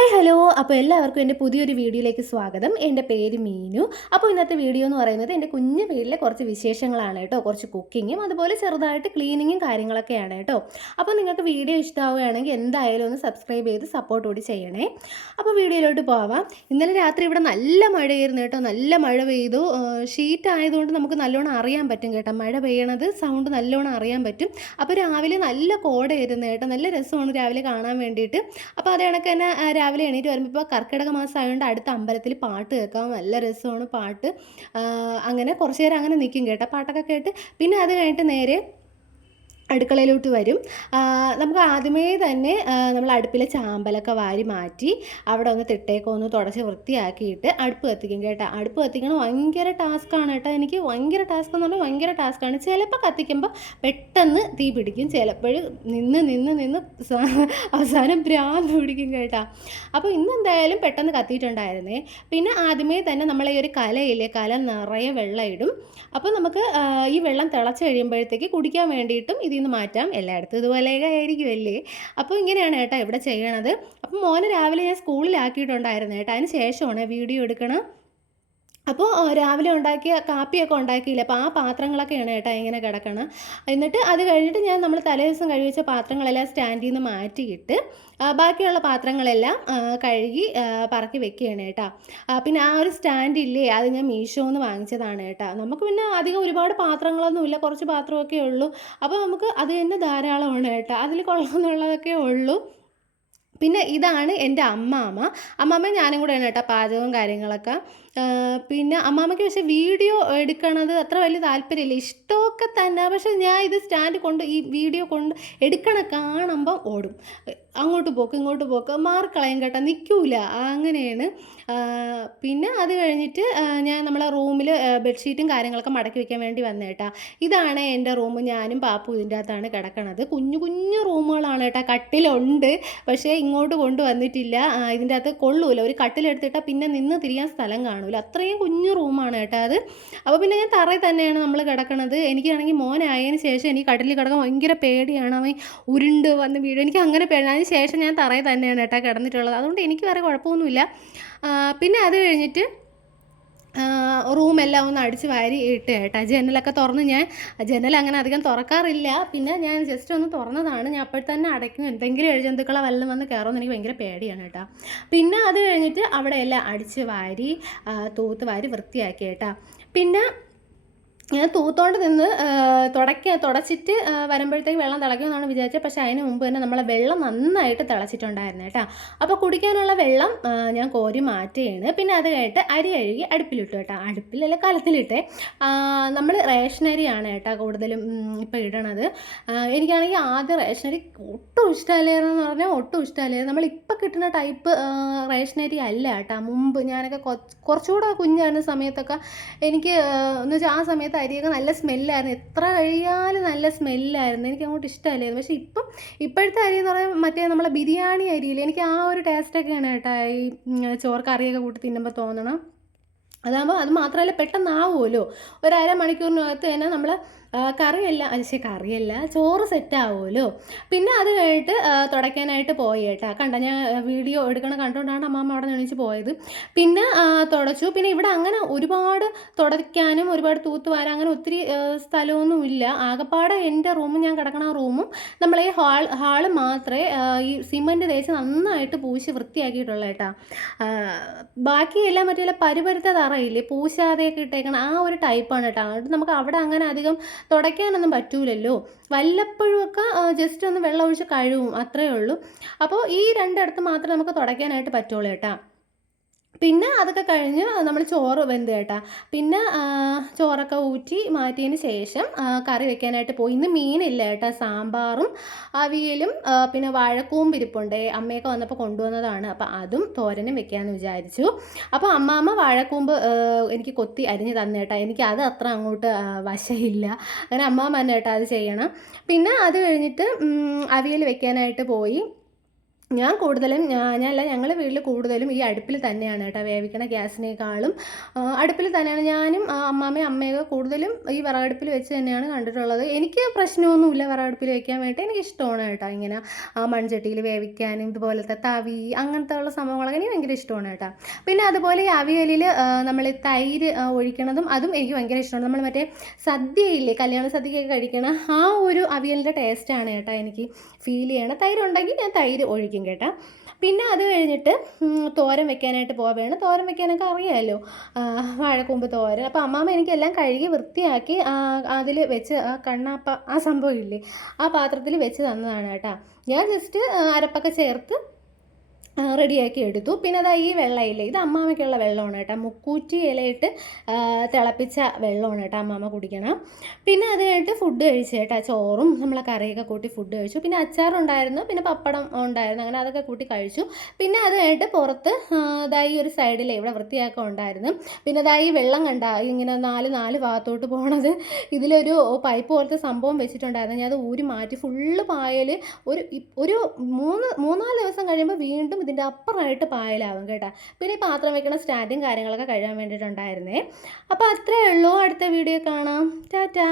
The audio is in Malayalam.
ഹായ് ഹലോ അപ്പോൾ എല്ലാവർക്കും എൻ്റെ പുതിയൊരു വീഡിയോയിലേക്ക് സ്വാഗതം. എൻ്റെ പേര് മീനു. അപ്പോൾ ഇന്നത്തെ വീഡിയോ എന്ന് പറയുന്നത് എൻ്റെ കുഞ്ഞു വീട്ടിലെ കുറച്ച് വിശേഷങ്ങളാണ് കേട്ടോ. കുറച്ച് കുക്കിങ്ങും അതുപോലെ ചെറുതായിട്ട് ക്ലീനിങ്ങും കാര്യങ്ങളൊക്കെയാണ് കേട്ടോ. അപ്പോൾ നിങ്ങൾക്ക് വീഡിയോ ഇഷ്ടമാവുകയാണെങ്കിൽ എന്തായാലും ഒന്ന് സബ്സ്ക്രൈബ് ചെയ്ത് സപ്പോർട്ട് കൂടി ചെയ്യണേ. അപ്പോൾ വീഡിയോയിലോട്ട് പോവാം. ഇന്നലെ രാത്രി ഇവിടെ നല്ല മഴയായിരുന്നു കേട്ടോ. നല്ല മഴ പെയ്തു. ഷീറ്റ് ആയതുകൊണ്ട് നമുക്ക് നല്ലോണം അറിയാൻ പറ്റും കേട്ടോ. മഴ പെയ്യണത് സൗണ്ട് നല്ലോണം അറിയാൻ പറ്റും. അപ്പോൾ രാവിലെ നല്ല കോടയായിരുന്നു കേട്ടോ. നല്ല രസമാണ് രാവിലെ കാണാൻ വേണ്ടിയിട്ട്. അപ്പോൾ അത് കണക്ക് തന്നെ രാവിലെ എണീറ്റ് വരുമ്പോൾ ഇപ്പോൾ കർക്കിടക മാസം ആയതുകൊണ്ട് അടുത്ത അമ്പലത്തിൽ പാട്ട് കേൾക്കാം. നല്ല രസമാണ് പാട്ട്. അങ്ങനെ കുറച്ച് നേരം അങ്ങനെ നിൽക്കും കേട്ടോ പാട്ടൊക്കെ കേട്ട്. പിന്നെ അത് കഴിഞ്ഞിട്ട് നേരെ അടുക്കളയിലോട്ട് വരും. നമുക്ക് ആദ്യമേ തന്നെ നമ്മൾ അടുപ്പിലെ ചാമ്പലൊക്കെ വാരി മാറ്റി അവിടെ ഒന്ന് തിട്ടേക്ക് ഒന്ന് തുടച്ച് വൃത്തിയാക്കിയിട്ട് അടുപ്പ് കത്തിക്കും കേട്ടോ. അടുപ്പ് കത്തിക്കണം ഭയങ്കര ടാസ്ക്കാണ് കേട്ടോ. എനിക്ക് ഭയങ്കര ടാസ്ക് എന്ന് പറഞ്ഞാൽ ഭയങ്കര ടാസ്ക്കാണ്. ചിലപ്പോൾ കത്തിക്കുമ്പോൾ പെട്ടെന്ന് തീ പിടിക്കും, ചിലപ്പോൾ നിന്ന് അവസാനം ഭ്രാന്ത് പിടിക്കും കേട്ടോ. അപ്പോൾ ഇന്ന് എന്തായാലും പെട്ടെന്ന് കത്തിയിട്ടുണ്ടായിരുന്നേ. പിന്നെ ആദ്യമേ തന്നെ നമ്മൾ ഈ ഒരു കലയില്ലേ, കല നിറയെ വെള്ളം ഇടും. അപ്പോൾ നമുക്ക് ഈ വെള്ളം തിളച്ച് കഴിയുമ്പോഴത്തേക്ക് കുടിക്കാൻ വേണ്ടിയിട്ടും ഇതിൽ നിന്ന് മാറ്റാം. എല്ലായിടത്തും ഇതുപോലെയൊക്കെ ആയിരിക്കുമല്ലേ. അപ്പോൾ ഇങ്ങനെയാണ് കേട്ടോ ഇവിടെ ചെയ്യണത്. അപ്പോൾ മോനെ രാവിലെ ഞാൻ സ്കൂളിലാക്കിയിട്ടുണ്ടായിരുന്നു കേട്ടോ. അതിന് ശേഷമാണ് വീഡിയോ എടുക്കണം. അപ്പോൾ രാവിലെ ഉണ്ടാക്കിയ കാപ്പിയൊക്കെ ഉണ്ടാക്കിയില്ല. അപ്പോൾ ആ പാത്രങ്ങളൊക്കെയാണ് കേട്ടോ ഇങ്ങനെ കിടക്കണം. എന്നിട്ട് അത് കഴിഞ്ഞിട്ട് ഞാൻ നമ്മൾ തലേദിവസം കഴുകി വെച്ച പാത്രങ്ങളെല്ലാം സ്റ്റാൻഡിൽ നിന്ന് മാറ്റിയിട്ട് ബാക്കിയുള്ള പാത്രങ്ങളെല്ലാം കഴുകി പറക്കി വെക്കുകയാണ് കേട്ടോ. പിന്നെ ആ ഒരു സ്റ്റാൻഡില്ലേ, അത് ഞാൻ മീഷോന്ന് വാങ്ങിച്ചതാണ് കേട്ടോ. നമുക്ക് പിന്നെ അധികം ഒരുപാട് പാത്രങ്ങളൊന്നുമില്ല, കുറച്ച് പാത്രമൊക്കെ ഉള്ളൂ. അപ്പോൾ നമുക്ക് അത് തന്നെ ധാരാളമാണ് കേട്ടോ. അതിൽ കൊള്ളാമെന്നുള്ളതൊക്കെ ഉള്ളൂ. പിന്നെ ഇതാണ് എൻ്റെ അമ്മാമ്മ ഞാനും കൂടെയാണ് കേട്ടോ പാചകവും കാര്യങ്ങളൊക്കെ. പിന്നെ അമ്മാമ്മയ്ക്ക് പക്ഷേ വീഡിയോ എടുക്കണത് അത്ര വലിയ താല്പര്യമില്ല, ഇഷ്ടമൊക്കെ തന്നെ. പക്ഷേ ഞാൻ ഇത് സ്റ്റാൻഡ് കൊണ്ട് ഈ വീഡിയോ കൊണ്ട് കാണുമ്പം ഓടും. അങ്ങോട്ട് പോക്ക് ഇങ്ങോട്ട് പോക്ക് മാർക്കളയും കേട്ടോ, നിൽക്കൂല. അങ്ങനെയാണ്. പിന്നെ അത് കഴിഞ്ഞിട്ട് ഞാൻ നമ്മളെ റൂമിൽ ബെഡ്ഷീറ്റും കാര്യങ്ങളൊക്കെ മടക്കി വയ്ക്കാൻ വേണ്ടി വന്ന കേട്ടോ. ഇതാണ് എൻ്റെ റൂം. ഞാനും പാപ്പും ഇതിൻ്റെ അകത്താണ് കിടക്കണത്. കുഞ്ഞു കുഞ്ഞു റൂമുകളാണ് കേട്ടോ. കട്ടിലുണ്ട്, പക്ഷേ ഇങ്ങോട്ട് കൊണ്ടുവന്നിട്ടില്ല. ഇതിൻ്റെ അകത്ത് കൊള്ളൂല. ഒരു കട്ടിലെടുത്തിട്ടാൽ പിന്നെ നിന്ന് തിരിയാൻ സ്ഥലം കാണൂല. അത്രയും കുഞ്ഞു റൂമാണ് കേട്ടോ അത്. അപ്പോൾ പിന്നെ ഞാൻ തറയിൽ തന്നെയാണ് നമ്മൾ കിടക്കണത്. എനിക്കാണെങ്കിൽ മോനായതിന് ശേഷം എനിക്ക് കട്ടിലിൽ കിടക്കാൻ ഭയങ്കര പേടിയാണ്. അവൻ ഉരുണ്ട് വന്ന് വീഴും. എനിക്ക് അങ്ങനെ പേടി. അതിന് ശേഷം ഞാൻ തറയിൽ തന്നെയാണ് കേട്ടോ കിടന്നിട്ടുള്ളത്. അതുകൊണ്ട് എനിക്ക് വേറെ കുഴപ്പമൊന്നുമില്ല. പിന്നെ അത് കഴിഞ്ഞിട്ട് റൂമെല്ലാം ഒന്ന് അടിച്ച് വാരി ഇട്ട് കേട്ടോ. ജനലൊക്കെ തുറന്ന്, ഞാൻ ജനൽ അങ്ങനെ അധികം തുറക്കാറില്ല. പിന്നെ ഞാൻ ജസ്റ്റ് ഒന്ന് തുറന്നതാണ്. ഞാൻ അപ്പോൾ തന്നെ അടയ്ക്കും. എന്തെങ്കിലും എഴുജന്തുക്കളെ വല്ലതും വന്ന് കയറുമെന്ന് എനിക്ക് ഭയങ്കര പേടിയാണ് കേട്ടോ. പിന്നെ അത് കഴിഞ്ഞിട്ട് അവിടെ എല്ലാം അടിച്ച് വാരി തൂത്ത് വാരി വൃത്തിയാക്കി കേട്ടോ. പിന്നെ ഞാൻ തൂത്തോണ്ട് നിന്ന് തുടച്ചിട്ട് വരുമ്പോഴത്തേക്ക് വെള്ളം തിളയ്ക്കുമെന്നാണ് വിചാരിച്ചത്. പക്ഷേ അതിന് മുമ്പ് തന്നെ നമ്മളെ വെള്ളം നന്നായിട്ട് തിളച്ചിട്ടുണ്ടായിരുന്നു കേട്ടോ. അപ്പോൾ കുടിക്കാനുള്ള വെള്ളം ഞാൻ കോരി മാറ്റുകയാണ്. പിന്നെ അത് കഴിഞ്ഞിട്ട് അരി കഴുകി അടുപ്പിലിട്ടു കേട്ടോ. അടുപ്പിലല്ല, കലത്തിലിട്ടേ. നമ്മൾ റേഷനരിയാണ് കേട്ടോ കൂടുതലും ഇപ്പോൾ ഇടണത്. എനിക്കാണെങ്കിൽ ആദ്യം റേഷനരി ഒട്ടും ഇഷ്ടമല്ലായിരുന്നു പറഞ്ഞാൽ ഒട്ടും ഇഷ്ടമല്ലായിരുന്നു. നമ്മളിപ്പോൾ കിട്ടുന്ന ടൈപ്പ് റേഷനരി അല്ല കേട്ടോ. മുമ്പ് ഞാനൊക്കെ കുറച്ചുകൂടെ കുഞ്ഞായിരുന്ന സമയത്തൊക്കെ എനിക്ക് എന്ന് വെച്ചാൽ ആ സമയത്ത് അരിയൊക്കെ നല്ല സ്മെല്ലായിരുന്നു. എത്ര കഴിയാലും നല്ല സ്മെല്ലായിരുന്നു. എനിക്ക് അങ്ങോട്ട് ഇഷ്ടമല്ലായിരുന്നു. പക്ഷേ ഇപ്പോഴത്തെ അരി എന്ന് പറയുമ്പോൾ മറ്റേ നമ്മളെ ബിരിയാണി അരിയില്ലേ, എനിക്ക് ആ ഒരു ടേസ്റ്റൊക്കെയാണ് കേട്ടോ ഈ ചോറ് കറിയൊക്കെ കൂട്ടി തിന്നുമ്പോൾ തോന്നണം. അതാകുമ്പോൾ അത് മാത്രമല്ല പെട്ടെന്നാവുമല്ലോ. ഒരു അരമണിക്കൂറിനകത്ത് തന്നെ നമ്മൾ കറിയല്ല ചോറ് സെറ്റാവുമല്ലോ. പിന്നെ അത് കഴിഞ്ഞിട്ട് തുടയ്ക്കാനായിട്ട് പോയി കേട്ടോ. കണ്ട ഞാൻ വീഡിയോ എടുക്കണം കണ്ടുകൊണ്ടാണ് അമ്മാമ്മ അവിടെ എണീച്ച് പോയത്. പിന്നെ തുടച്ചു. പിന്നെ ഇവിടെ അങ്ങനെ ഒരുപാട് തുടയ്ക്കാനും ഒരുപാട് തൂത്തുവാരാൻ അങ്ങനെ ഒത്തിരി സ്ഥലമൊന്നുമില്ല. ആകപ്പാടെ എൻ്റെ റൂമും ഞാൻ കിടക്കണ റൂമും നമ്മളീ ഹാള് മാത്രമേ ഈ സിമൻറ്റ് തേച്ച് നന്നായിട്ട് പൂശി വൃത്തിയാക്കിയിട്ടുള്ളൂ കേട്ടോ. ബാക്കിയെല്ലാം മറ്റേ പരുപരുത്ത തറയില്ലേ, പൂശാതെയൊക്കെ ഇട്ടേക്കണം, ആ ഒരു ടൈപ്പാണ് കേട്ടോ. അതുകൊണ്ട് നമുക്ക് അവിടെ അങ്ങനെ അധികം തുടയ്ക്കാനൊന്നും പറ്റൂലല്ലോ. വല്ലപ്പോഴുമൊക്കെ ജസ്റ്റ് ഒന്ന് വെള്ളം ഒഴിച്ച് കഴുകും, അത്രയേ ഉള്ളൂ. അപ്പോൾ ഈ രണ്ടിടത്ത് മാത്രമേ നമുക്ക് തുടയ്ക്കാനായിട്ട് പറ്റുള്ളൂ കേട്ടോ. പിന്നെ അതൊക്കെ കഴിഞ്ഞ് നമ്മൾ ചോറ് വെന്ത് കേട്ടോ. പിന്നെ ചോറൊക്കെ ഊറ്റി മാറ്റിയതിന് ശേഷം കറി വെക്കാനായിട്ട് പോയി. ഇന്ന് മീനില്ല കേട്ടോ. സാമ്പാറും അവിയലും പിന്നെ വാഴക്കൂമ്പ് ഇരിപ്പുണ്ട്. അമ്മയൊക്കെ വന്നപ്പോൾ കൊണ്ടുവന്നതാണ്. അപ്പോൾ അതും തോരനും വെക്കാമെന്ന് വിചാരിച്ചു. അപ്പോൾ അമ്മാമ്മ വാഴക്കൂമ്പ് എനിക്ക് കൊത്തി അരിഞ്ഞ് തന്നു കേട്ടോ. എനിക്ക് അത് അത്ര അങ്ങോട്ട് വശമില്ല. അങ്ങനെ അമ്മാമ്മ തന്നെ കേട്ടോ അത് ചെയ്യണം. പിന്നെ അത് കഴിഞ്ഞിട്ട് അവിയൽ വെക്കാനായിട്ട് പോയി. ഞാൻ കൂടുതലും ഞാനല്ല ഞങ്ങളുടെ വീട്ടിൽ കൂടുതലും ഈ അടുപ്പിൽ തന്നെയാണ് കേട്ടോ വേവിക്കണ ഗ്യാസിനേക്കാളും അടുപ്പിൽ തന്നെയാണ് ഞാനും അമ്മാമ്മയും അമ്മയൊക്കെ കൂടുതലും ഈ വിറകടുപ്പിൽ വെച്ച് തന്നെയാണ് കണ്ടിട്ടുള്ളത്. എനിക്ക് പ്രശ്നമൊന്നുമില്ല വിറകടുപ്പിൽ വെക്കാൻ വേണ്ടിയിട്ട്. എനിക്കിഷ്ടമാണ് കേട്ടോ ഇങ്ങനെ മൺചട്ടിയിൽ വേവിക്കാനും ഇതുപോലത്തെ തവി അങ്ങനത്തെ ഉള്ള സംഭവങ്ങളൊക്കെ എനിക്ക് ഭയങ്കര ഇഷ്ടമാണ് കേട്ടോ. പിന്നെ അതുപോലെ ഈ അവിയലിൽ നമ്മൾ തൈര് ഒഴിക്കണതും അതും എനിക്ക് ഭയങ്കര ഇഷ്ടമാണ്. നമ്മൾ മറ്റേ സദ്യയില്ലേ കല്യാണ സദ്യയൊക്കെ കഴിക്കണ ആ ഒരു അവിയലിൻ്റെ ടേസ്റ്റാണ് കേട്ടോ എനിക്ക് ഫീൽ ചെയ്യണം. തൈര് ഉണ്ടെങ്കിൽ ഞാൻ തൈര് ഒഴിക്കും കേട്ടോ. പിന്നെ അത് കഴിഞ്ഞിട്ട് തോരൻ വെക്കാനായിട്ട് പോവുകയാണ്. തോരൻ വെക്കാനൊക്കെ അറിയാമല്ലോ, വാഴക്കൂമ്പ് തോരൻ. അപ്പോൾ അമ്മാമ്മ എനിക്കെല്ലാം കഴുകി വൃത്തിയാക്കി അതിൽ വെച്ച് കണ്ണാപ്പ ആ സംഭവം ഇല്ലേ ആ പാത്രത്തിൽ വെച്ച് തന്നതാണ് കേട്ടോ. ഞാൻ ജസ്റ്റ് അരപ്പൊക്കെ ചേർത്ത് റെഡിയാക്കി എടുത്തു. പിന്നെ അതാ ഈ വെള്ളമില്ലേ ഇത് അമ്മാമ്മയ്ക്കുള്ള വെള്ളമാണ് കേട്ടോ. മുക്കൂറ്റി ഇലയിട്ട് തിളപ്പിച്ച വെള്ളമാണ് കേട്ടോ അമ്മാമ്മ കുടിക്കണം. പിന്നെ അത് കഴിഞ്ഞിട്ട് ഫുഡ് കഴിച്ചു കേട്ടോ. ചോറും നമ്മളെ കറിയൊക്കെ കൂട്ടി ഫുഡ് കഴിച്ചു. പിന്നെ അച്ചാറുണ്ടായിരുന്നു, പിന്നെ പപ്പടം ഉണ്ടായിരുന്നു, അങ്ങനെ അതൊക്കെ കൂട്ടി കഴിച്ചു. പിന്നെ അത് കഴിഞ്ഞിട്ട് പുറത്ത് ഈ ഒരു സൈഡിൽ ഇവിടെ വൃത്തിയാക്കം ഉണ്ടായിരുന്നു. പിന്നെ ഈ വെള്ളം കണ്ട ഇങ്ങനെ നാല് ഭാഗത്തോട്ട് പോണത് ഇതിലൊരു പൈപ്പ് പോലത്തെ സംഭവം വെച്ചിട്ടുണ്ടായിരുന്നു. ഞാൻ അത് ഊരി മാറ്റി ഫുള്ള് പായൽ ഒരു മൂന്നാല് ദിവസം കഴിയുമ്പോൾ വീണ്ടും ഇതിൻ്റെ അപ്പുറമായിട്ട് പായലാവും കേട്ടോ. പിന്നെ ഈ പാത്രം വെക്കണ സ്റ്റാൻഡും കാര്യങ്ങളൊക്കെ കഴുകാൻ വേണ്ടിയിട്ടുണ്ടായിരുന്നേ. അപ്പോൾ അത്രയേ ഉള്ളൂ. അടുത്ത വീഡിയോ കാണാം. ടാറ്റാ.